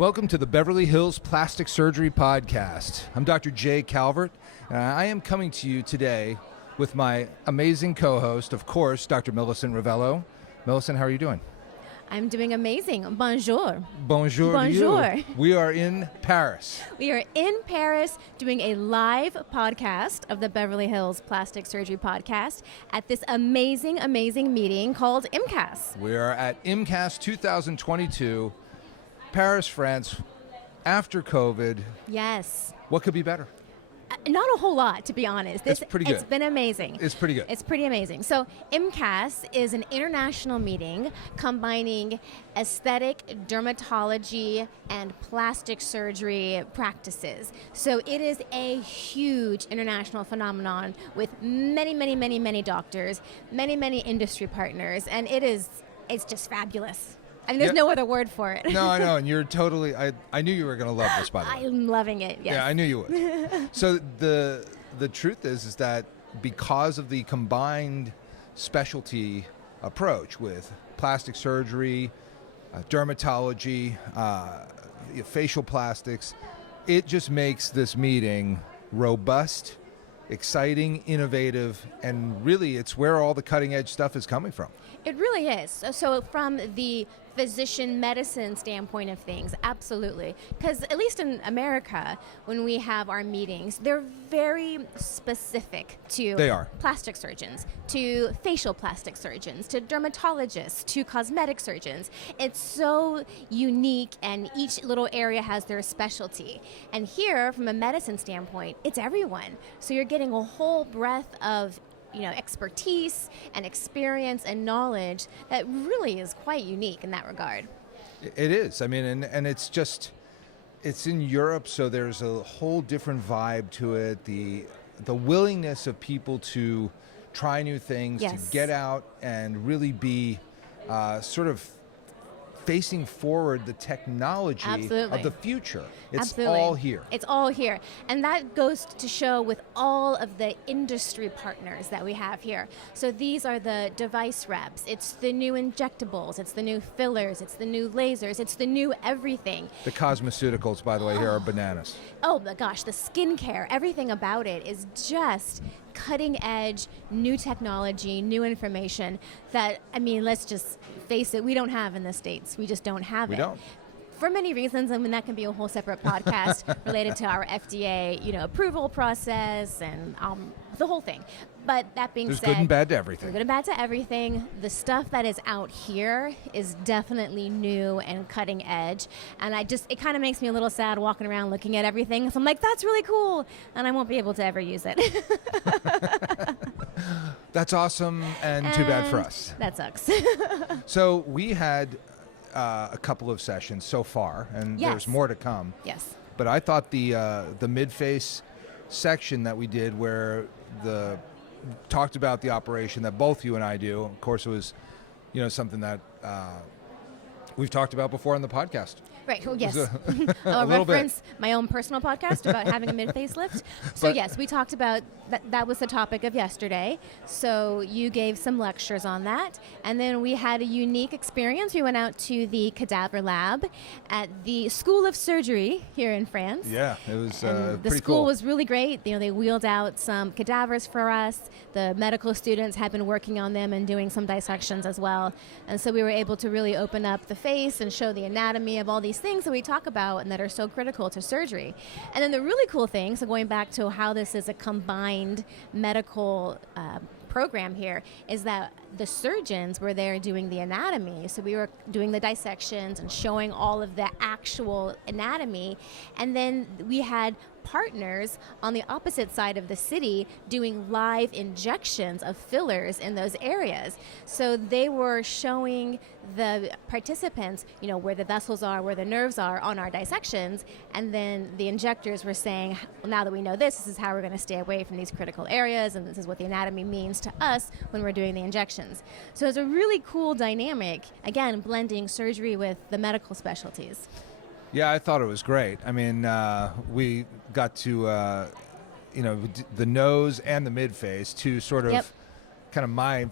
Welcome to the Beverly Hills Plastic Surgery Podcast. I'm Dr. Jay Calvert, and I am coming to you today with my amazing co-host, of course, Dr. Millicent Ravello. Millicent, how are you doing? I'm doing amazing. Bonjour. Bonjour. Bonjour. To you. We are in Paris. We are in Paris doing a live podcast of the Beverly Hills Plastic Surgery Podcast at this amazing meeting called IMCAS. We are at IMCAS 2022, Paris, France, after COVID. Yes. What could be better? Not a whole lot, to be honest. It's pretty good. It's been amazing. It's pretty good. It's pretty amazing. So IMCAS is an international meeting combining aesthetic, dermatology, and plastic surgery practices. So it is a huge international phenomenon with many doctors, many industry partners, and it's just fabulous. I mean, there's no other word for it. No, I know, and you're totally, I knew you were going to love this, by the way. I'm loving it, yes. Yeah, I knew you would. So the truth is that because of the combined specialty approach with plastic surgery, dermatology, facial plastics, it just makes this meeting robust, exciting, innovative, and really it's where all the cutting edge stuff is coming from. It really is. So from the physician medicine standpoint of things, absolutely. Because at least in America, when we have our meetings, they're very specific to plastic surgeons, to facial plastic surgeons, to dermatologists, to cosmetic surgeons. It's so unique, and each little area has their specialty. And here, from a medicine standpoint, it's everyone. So you're getting a whole breadth of expertise and experience and knowledge that really is quite unique in that regard. It is. I mean, and it's in Europe, so there's a whole different vibe to it. The willingness of people to try new things, yes, to get out and really be sort of facing forward the technology Absolutely. of the future. It's Absolutely. all here. It's all here. And that goes to show with all of the industry partners that we have here. So these are the device reps. It's the new injectables. It's the new fillers. It's the new lasers. It's the new everything. The cosmeceuticals, by the way, here are bananas. Oh my gosh, the skincare, everything about it is just cutting edge, new technology, new information that, I mean, let's just face it, we don't have in the States. We just don't have it. We don't. For many reasons, I mean, that can be a whole separate podcast related to our FDA, approval process and the whole thing. But that being said, there's good and bad to everything. There's good and bad to everything. The stuff that is out here is definitely new and cutting edge. And it kind of makes me a little sad walking around looking at everything. So I'm like, that's really cool. And I won't be able to ever use it. That's awesome and too bad for us. That sucks. So we had a couple of sessions so far, and Yes. there's more to come. Yes. But I thought the mid-face section that we did where talked about the operation that both you and I do. Of course, it was, something that we've talked about before on the podcast. Right. Oh, yes. A little reference my own personal podcast about having a mid-facelift. So yes, we talked about that was the topic of yesterday. So you gave some lectures on that. And then we had a unique experience. We went out to the cadaver lab at the School of Surgery here in France. Yeah, it was the pretty cool. The school was really great. They wheeled out some cadavers for us. The medical students had been working on them and doing some dissections as well. And so we were able to really open up the face and show the anatomy of all these things that we talk about and that are so critical to surgery. And then the really cool thing, so going back to how this is a combined medical program here, is that the surgeons were there doing the anatomy. So we were doing the dissections and showing all of the actual anatomy. And then we had partners on the opposite side of the city doing live injections of fillers in those areas. So they were showing the participants, where the vessels are, where the nerves are on our dissections, and then the injectors were saying, well, now that we know this is how we're going to stay away from these critical areas, and this is what the anatomy means to us when we're doing the injections. So it's a really cool dynamic, again, blending surgery with the medical specialties. Yeah, I thought it was great. I mean, we got to, the nose and the mid-face, to sort of kind of my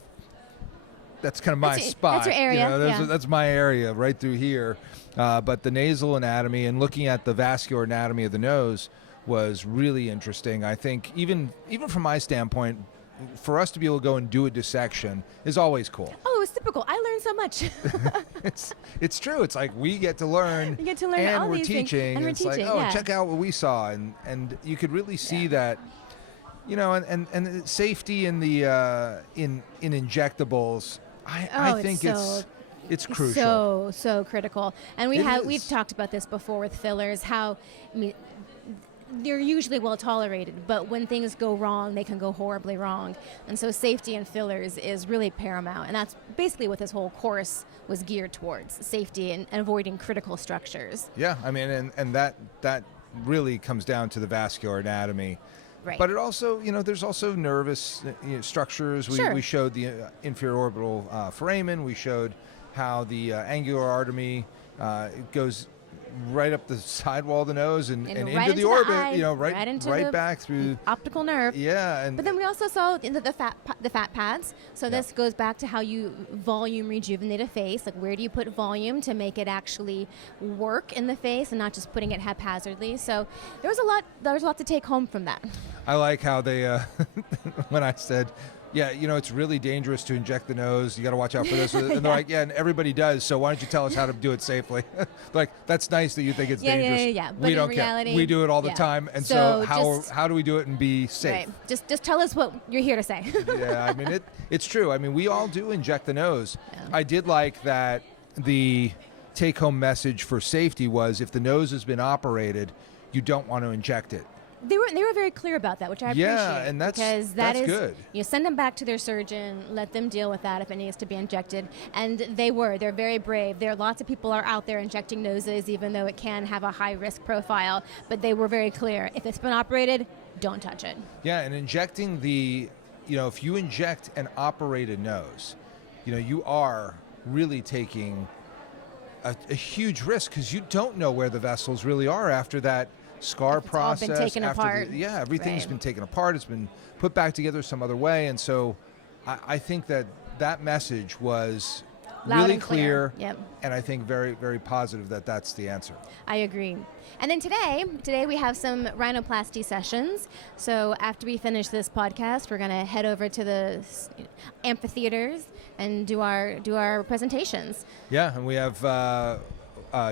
that's kind of my That's your- spot. that's your area, You know, yeah. that's my area right through here. But the nasal anatomy and looking at the vascular anatomy of the nose was really interesting. I think even from my standpoint, for us to be able to go and do a dissection is always cool. Oh, it was typical. I learned so much. It's true. It's like we get to learn, You get to learn and all we're these things, teaching. and we're it's like, teaching, oh, yeah. check out what we saw, and you could really see that, you know, and safety in the in injectables. I Oh, think it's it's crucial. So critical. And It we've is. talked about this before with fillers. How I mean, they're usually well tolerated, but when things go wrong, they can go horribly wrong. And so safety in fillers is really paramount. And that's basically what this whole course was geared towards: safety and avoiding critical structures. Yeah, I mean, and that really comes down to the vascular anatomy. Right. But it also, you know, there's also nervous structures. Sure. We showed the inferior orbital foramen. We showed how the angular artery goes right up the sidewall of the nose and right into into the the orbit. eye, You know, right into right the back through. Optical nerve. Yeah, and But then we also saw the fat pads. So Yeah. this goes back to how you volume rejuvenate a face. Like, where do you put volume to make it actually work in the face and not just putting it haphazardly? So there was a lot to take home from that. I like how they when I said, yeah, you know, it's really dangerous to inject the nose. You got to watch out for this. And they're like, yeah, and everybody does. So why don't you tell us how to do it safely? Like, that's nice that you think it's dangerous. Yeah. But We in don't reality, care. We do it all the yeah. time. And So so just- how do we do it and be safe? Right. Just tell us what you're here to say. Yeah, I mean, it's true. I mean, we all do inject the nose. Yeah. I did like that the take-home message for safety was if the nose has been operated, you don't want to inject it. They were very clear about that, which I Yeah, appreciate. and that's- because that's is good. You send them back to their surgeon, let them deal with that if it needs to be injected. And they're very brave. There are lots of people are out there injecting noses, even though it can have a high risk profile. But they were very clear. If it's been operated, don't touch it. Yeah, and injecting if you inject an operated nose, you know, you are really taking a huge risk because you don't know where the vessels really are after that scar If it's all been process. taken after apart. Everything's Right. been taken apart. It's been put back together some other way. And so I think that message was Loud really and clear. clear. Yep. And I think very, very positive that that's the answer. I agree. And then today we have some rhinoplasty sessions. So after we finish this podcast, we're going to head over to the amphitheaters and do our presentations. Yeah, and we have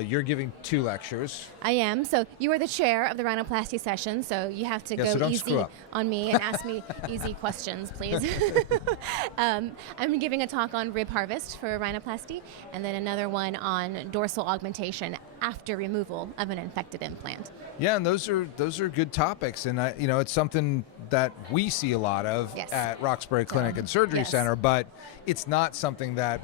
you're giving 2 lectures. I am. So you are the chair of the rhinoplasty session, so you have to Yeah, so go don't easy screw up. on me and ask me easy questions, please. I'm giving a talk on rib harvest for rhinoplasty, and then another one on dorsal augmentation after removal of an infected implant. Yeah, and those are good topics, and it's something that we see a lot of Yes. at Roxbury Clinic and Surgery yes. Center, but it's not something that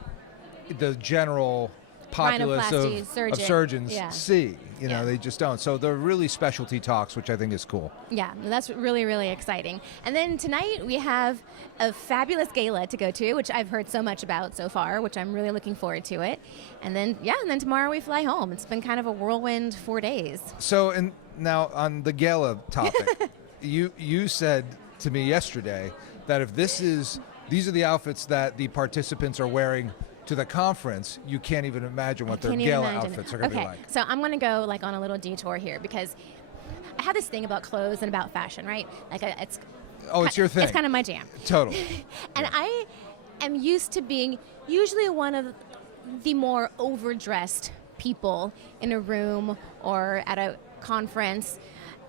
the general populace Rhinoplasty of surgeon, surgeons yeah. see. You know, Yeah. they just don't. So they're really specialty talks, which I think is cool. Yeah, that's really, really exciting. And then tonight we have a fabulous gala to go to, which I've heard so much about so far, which I'm really looking forward to it. And then tomorrow we fly home. It's been kind of a whirlwind 4 days. So, and now on the gala topic, you said to me yesterday that if these are the outfits that the participants are wearing to the conference, you can't even imagine what their Can't even gala imagine. outfits are going to Okay, be like. so I'm going to go on a little detour here because I have this thing about clothes and about fashion, right? It's Your thing. It's kind of my jam. Totally. And I am used to being usually one of the more overdressed people in a room or at a conference.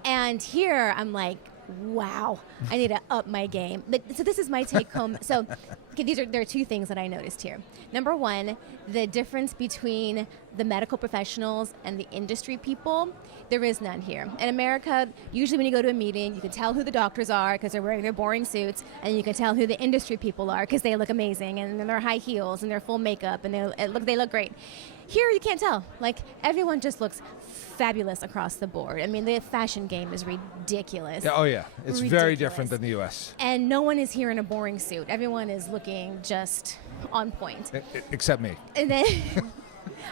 And here I'm like, wow, I need to up my game. So this is my take home. So there are 2 things that I noticed here. Number one, the difference between the medical professionals and the industry people. There is none here. In America, usually when you go to a meeting, you can tell who the doctors are because they're wearing their boring suits, and you can tell who the industry people are because they look amazing, and they're high heels, and they're full makeup, and they look great. Here, you can't tell. Everyone just looks fabulous across the board. I mean, the fashion game is ridiculous. Yeah, oh yeah, it's very Ridiculous. different than the U.S. And no one is here in a boring suit. Everyone is looking just on point. Except me. And then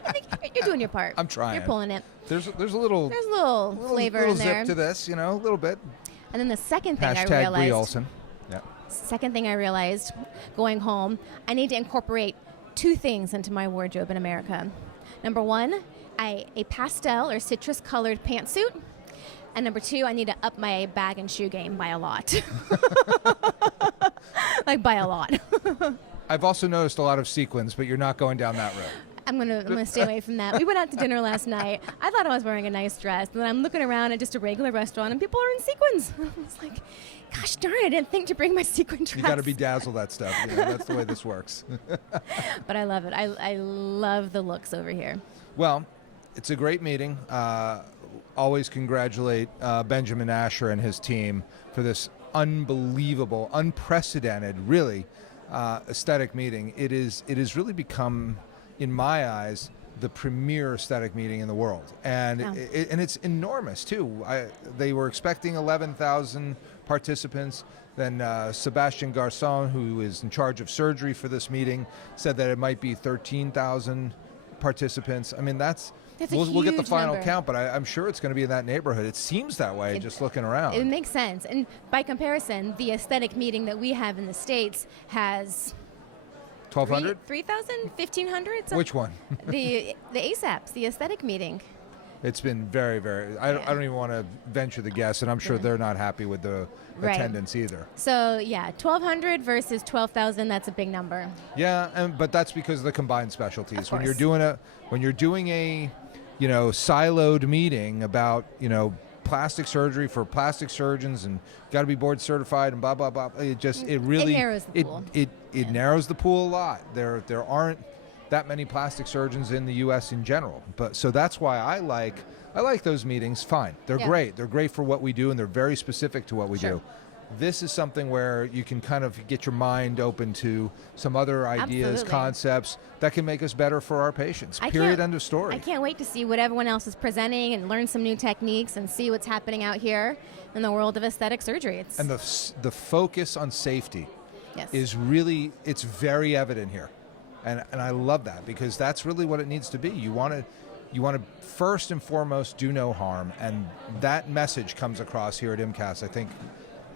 I think you're doing your part. I'm trying. You're pulling it. There's a little There's a little flavor little in there. zip to this, a little bit. And then the second thing I Hashtag Brie realized. Olson. Yeah. Second thing I realized going home, I need to incorporate two things into my wardrobe in America. Number one, a pastel or citrus colored pantsuit. And number two, I need to up my bag and shoe game by a lot. Like by a lot. I've also noticed a lot of sequins, but you're not going down that road. I'm gonna stay away from that. We went out to dinner last night. I thought I was wearing a nice dress, and then I'm looking around at just a regular restaurant, and people are in sequins. I was like, gosh darn, I didn't think to bring my sequin dress. You got to bedazzle that stuff. You know, that's the way this works. But I love it. I love the looks over here. Well, it's a great meeting. Always congratulate Benjamin Asher and his team for this unbelievable, unprecedented, really aesthetic meeting. It is really become, in my eyes, the premier aesthetic meeting in the world, and and it's enormous too. They were expecting 11,000 participants. Then Sebastian Garçon, who is in charge of surgery for this meeting, said that it might be 13,000 participants. I mean, we'll get the final count, but I'm sure it's going to be in that neighborhood. It seems that way, just looking around. It makes sense. And by comparison, the aesthetic meeting that we have in the States has 1,200? 3,000? 1,500? Which one? the ASAPs, the aesthetic meeting. It's been very, very... I don't even want to venture the guess, and I'm sure they're not happy with the attendance either. So, 1,200 versus 12,000, that's a big number. Yeah, but that's because of the combined specialties. Of When course. you're doing a siloed meeting about, plastic surgery for plastic surgeons and got to be board certified and blah, blah, blah, it really... It narrows the pool. It narrows the pool a lot. There aren't that many plastic surgeons in the U.S. in general. So that's why I like those meetings. Fine. They're great. They're great for what we do, and they're very specific to what we do. This is something where you can kind of get your mind open to some other ideas, Absolutely. concepts that can make us better for our patients. Period. End of story. I can't wait to see what everyone else is presenting and learn some new techniques and see what's happening out here in the world of aesthetic surgery. And the focus on safety Yes. is really, it's very evident here. And I love that, because that's really what it needs to be. You want to first and foremost do no harm, and that message comes across here at IMCAS, I think,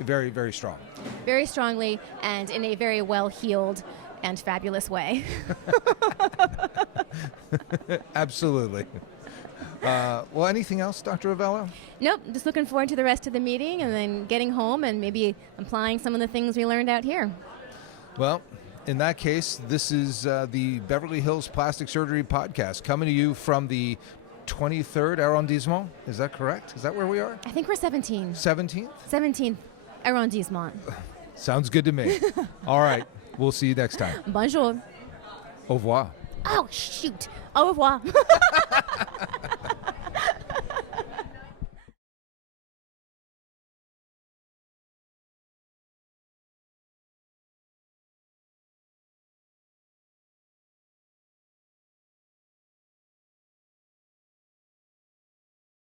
very, very strong. Very strongly and in a very well-heeled and fabulous way. Absolutely. Well, anything else, Dr. Avello? Nope, just looking forward to the rest of the meeting and then getting home and maybe applying some of the things we learned out here. Well, in that case, this is the Beverly Hills Plastic Surgery Podcast coming to you from the 23rd arrondissement. Is that correct? Is that where we are? I think we're 17. 17th? 17th arrondissement. Sounds good to me. All right. We'll see you next time. Bonjour. Au revoir. Oh, shoot. Au revoir.